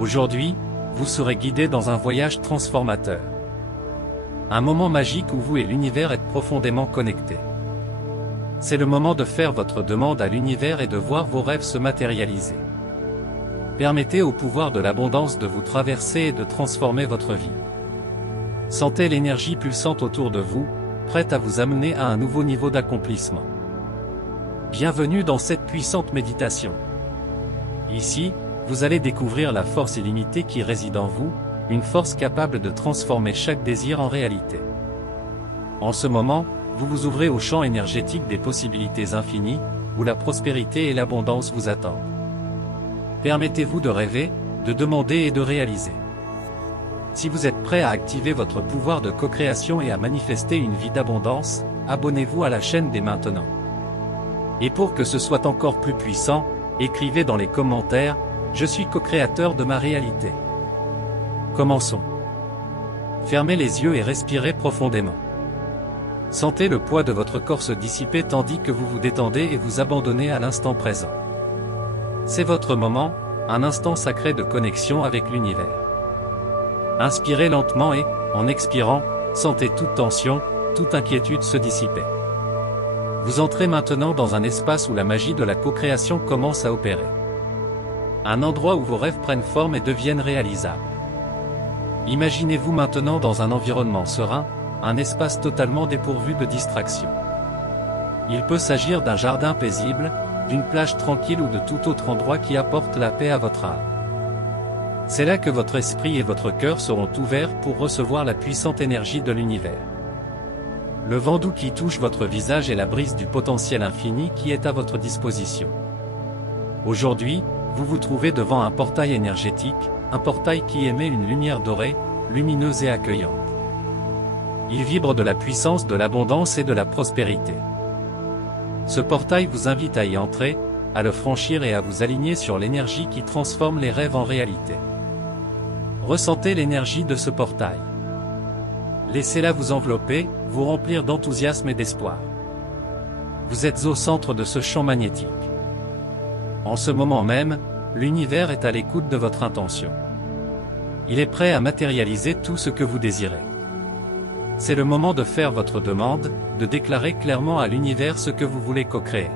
Aujourd'hui, vous serez guidé dans un voyage transformateur. Un moment magique où vous et l'univers êtes profondément connectés. C'est le moment de faire votre demande à l'univers et de voir vos rêves se matérialiser. Permettez au pouvoir de l'abondance de vous traverser et de transformer votre vie. Sentez l'énergie pulsante autour de vous, prête à vous amener à un nouveau niveau d'accomplissement. Bienvenue dans cette puissante méditation. Ici, vous allez découvrir la force illimitée qui réside en vous, une force capable de transformer chaque désir en réalité. En ce moment, vous vous ouvrez au champ énergétique des possibilités infinies, où la prospérité et l'abondance vous attendent. Permettez-vous de rêver, de demander et de réaliser. Si vous êtes prêt à activer votre pouvoir de co-création et à manifester une vie d'abondance, abonnez-vous à la chaîne dès maintenant. Et pour que ce soit encore plus puissant, écrivez dans les commentaires « Je suis co-créateur de ma réalité ». Commençons. Fermez les yeux et respirez profondément. Sentez le poids de votre corps se dissiper tandis que vous vous détendez et vous abandonnez à l'instant présent. C'est votre moment, un instant sacré de connexion avec l'univers. Inspirez lentement et, en expirant, sentez toute tension, toute inquiétude se dissiper. Vous entrez maintenant dans un espace où la magie de la co-création commence à opérer. Un endroit où vos rêves prennent forme et deviennent réalisables. Imaginez-vous maintenant dans un environnement serein, un espace totalement dépourvu de distractions. Il peut s'agir d'un jardin paisible, d'une plage tranquille ou de tout autre endroit qui apporte la paix à votre âme. C'est là que votre esprit et votre cœur seront ouverts pour recevoir la puissante énergie de l'univers. Le vent doux qui touche votre visage est la brise du potentiel infini qui est à votre disposition. Aujourd'hui, vous vous trouvez devant un portail énergétique, un portail qui émet une lumière dorée, lumineuse et accueillante. Il vibre de la puissance de l'abondance et de la prospérité. Ce portail vous invite à y entrer, à le franchir et à vous aligner sur l'énergie qui transforme les rêves en réalité. Ressentez l'énergie de ce portail. Laissez-la vous envelopper, vous remplir d'enthousiasme et d'espoir. Vous êtes au centre de ce champ magnétique. En ce moment même, l'univers est à l'écoute de votre intention. Il est prêt à matérialiser tout ce que vous désirez. C'est le moment de faire votre demande, de déclarer clairement à l'univers ce que vous voulez co-créer.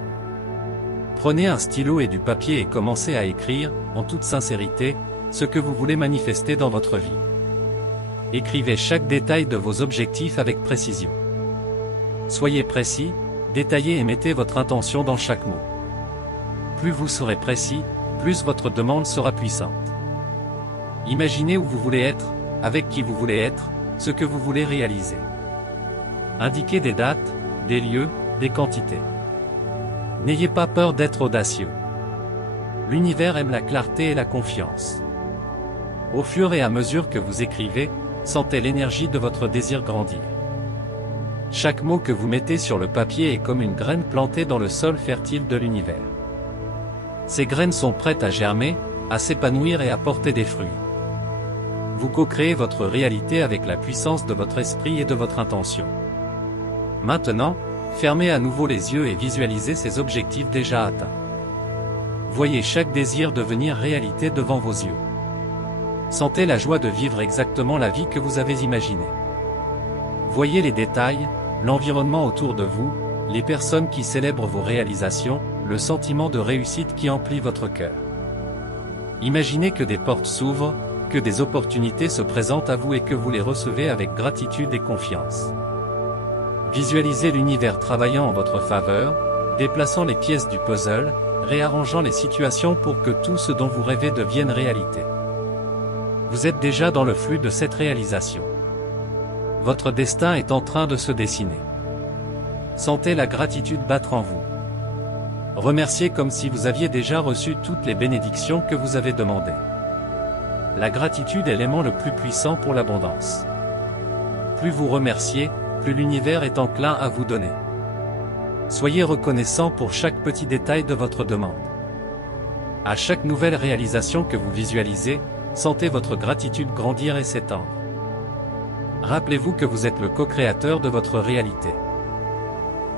Prenez un stylo et du papier et commencez à écrire, en toute sincérité, ce que vous voulez manifester dans votre vie. Écrivez chaque détail de vos objectifs avec précision. Soyez précis, détaillez et mettez votre intention dans chaque mot. Plus vous serez précis, plus votre demande sera puissante. Imaginez où vous voulez être, avec qui vous voulez être, ce que vous voulez réaliser. Indiquez des dates, des lieux, des quantités. N'ayez pas peur d'être audacieux. L'univers aime la clarté et la confiance. Au fur et à mesure que vous écrivez, sentez l'énergie de votre désir grandir. Chaque mot que vous mettez sur le papier est comme une graine plantée dans le sol fertile de l'univers. Ces graines sont prêtes à germer, à s'épanouir et à porter des fruits. Vous co-créez votre réalité avec la puissance de votre esprit et de votre intention. Maintenant, fermez à nouveau les yeux et visualisez ces objectifs déjà atteints. Voyez chaque désir devenir réalité devant vos yeux. Sentez la joie de vivre exactement la vie que vous avez imaginée. Voyez les détails, l'environnement autour de vous, les personnes qui célèbrent vos réalisations, le sentiment de réussite qui emplit votre cœur. Imaginez que des portes s'ouvrent, que des opportunités se présentent à vous et que vous les recevez avec gratitude et confiance. Visualisez l'univers travaillant en votre faveur, déplaçant les pièces du puzzle, réarrangeant les situations pour que tout ce dont vous rêvez devienne réalité. Vous êtes déjà dans le flux de cette réalisation. Votre destin est en train de se dessiner. Sentez la gratitude battre en vous. Remerciez comme si vous aviez déjà reçu toutes les bénédictions que vous avez demandées. La gratitude est l'aimant le plus puissant pour l'abondance. Plus vous remerciez, plus l'univers est enclin à vous donner. Soyez reconnaissant pour chaque petit détail de votre demande. À chaque nouvelle réalisation que vous visualisez, sentez votre gratitude grandir et s'étendre. Rappelez-vous que vous êtes le co-créateur de votre réalité.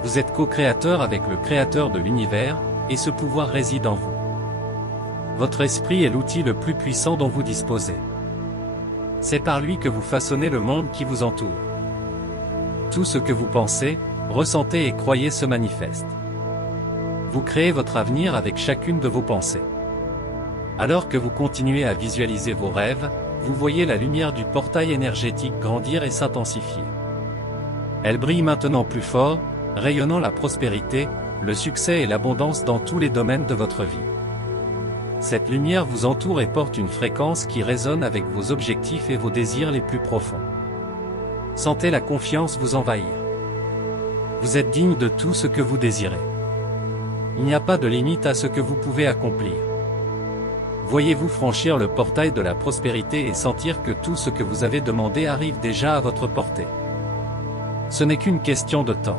Vous êtes co-créateur avec le créateur de l'univers, et ce pouvoir réside en vous. Votre esprit est l'outil le plus puissant dont vous disposez. C'est par lui que vous façonnez le monde qui vous entoure. Tout ce que vous pensez, ressentez et croyez se manifeste. Vous créez votre avenir avec chacune de vos pensées. Alors que vous continuez à visualiser vos rêves, vous voyez la lumière du portail énergétique grandir et s'intensifier. Elle brille maintenant plus fort, rayonnant la prospérité, le succès et l'abondance dans tous les domaines de votre vie. Cette lumière vous entoure et porte une fréquence qui résonne avec vos objectifs et vos désirs les plus profonds. Sentez la confiance vous envahir. Vous êtes digne de tout ce que vous désirez. Il n'y a pas de limite à ce que vous pouvez accomplir. Voyez-vous franchir le portail de la prospérité et sentir que tout ce que vous avez demandé arrive déjà à votre portée. Ce n'est qu'une question de temps.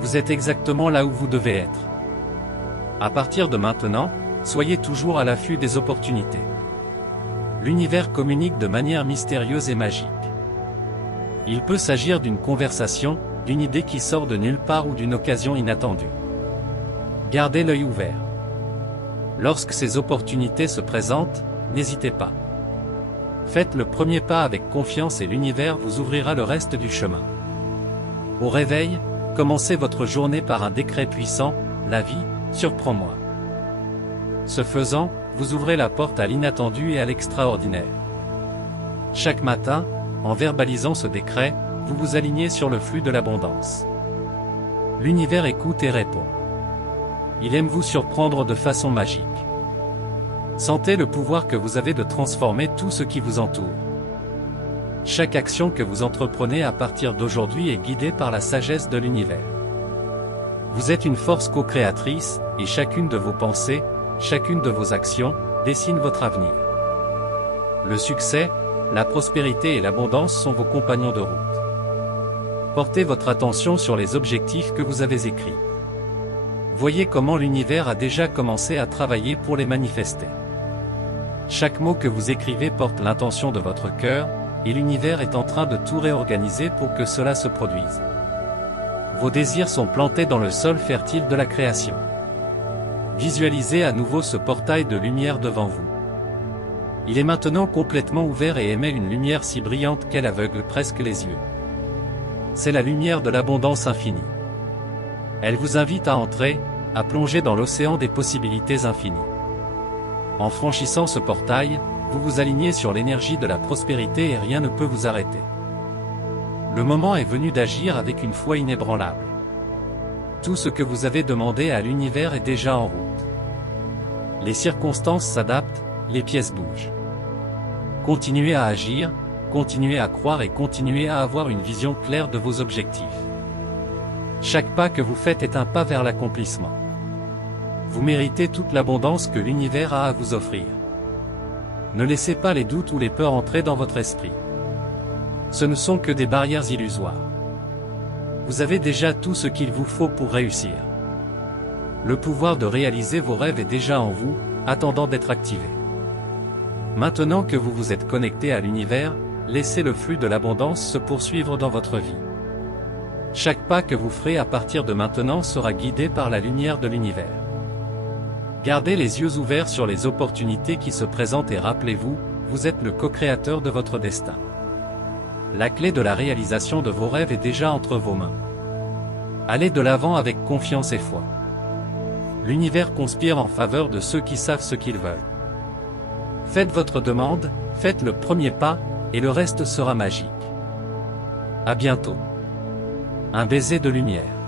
Vous êtes exactement là où vous devez être. À partir de maintenant, soyez toujours à l'affût des opportunités. L'univers communique de manière mystérieuse et magique. Il peut s'agir d'une conversation, d'une idée qui sort de nulle part ou d'une occasion inattendue. Gardez l'œil ouvert. Lorsque ces opportunités se présentent, n'hésitez pas. Faites le premier pas avec confiance et l'univers vous ouvrira le reste du chemin. Au réveil, commencez votre journée par un décret puissant, la vie, surprends-moi. Ce faisant, vous ouvrez la porte à l'inattendu et à l'extraordinaire. Chaque matin, en verbalisant ce décret, vous vous alignez sur le flux de l'abondance. L'univers écoute et répond. Il aime vous surprendre de façon magique. Sentez le pouvoir que vous avez de transformer tout ce qui vous entoure. Chaque action que vous entreprenez à partir d'aujourd'hui est guidée par la sagesse de l'univers. Vous êtes une force co-créatrice, et chacune de vos pensées, chacune de vos actions, dessine votre avenir. Le succès, la prospérité et l'abondance sont vos compagnons de route. Portez votre attention sur les objectifs que vous avez écrits. Voyez comment l'univers a déjà commencé à travailler pour les manifester. Chaque mot que vous écrivez porte l'intention de votre cœur, et l'univers est en train de tout réorganiser pour que cela se produise. Vos désirs sont plantés dans le sol fertile de la création. Visualisez à nouveau ce portail de lumière devant vous. Il est maintenant complètement ouvert et émet une lumière si brillante qu'elle aveugle presque les yeux. C'est la lumière de l'abondance infinie. Elle vous invite à entrer, à plonger dans l'océan des possibilités infinies. En franchissant ce portail, vous vous alignez sur l'énergie de la prospérité et rien ne peut vous arrêter. Le moment est venu d'agir avec une foi inébranlable. Tout ce que vous avez demandé à l'univers est déjà en route. Les circonstances s'adaptent, les pièces bougent. Continuez à agir, continuez à croire et continuez à avoir une vision claire de vos objectifs. Chaque pas que vous faites est un pas vers l'accomplissement. Vous méritez toute l'abondance que l'univers a à vous offrir. Ne laissez pas les doutes ou les peurs entrer dans votre esprit. Ce ne sont que des barrières illusoires. Vous avez déjà tout ce qu'il vous faut pour réussir. Le pouvoir de réaliser vos rêves est déjà en vous, attendant d'être activé. Maintenant que vous vous êtes connecté à l'univers, laissez le flux de l'abondance se poursuivre dans votre vie. Chaque pas que vous ferez à partir de maintenant sera guidé par la lumière de l'univers. Gardez les yeux ouverts sur les opportunités qui se présentent et rappelez-vous, vous êtes le co-créateur de votre destin. La clé de la réalisation de vos rêves est déjà entre vos mains. Allez de l'avant avec confiance et foi. L'univers conspire en faveur de ceux qui savent ce qu'ils veulent. Faites votre demande, faites le premier pas, et le reste sera magique. À bientôt. Un baiser de lumière.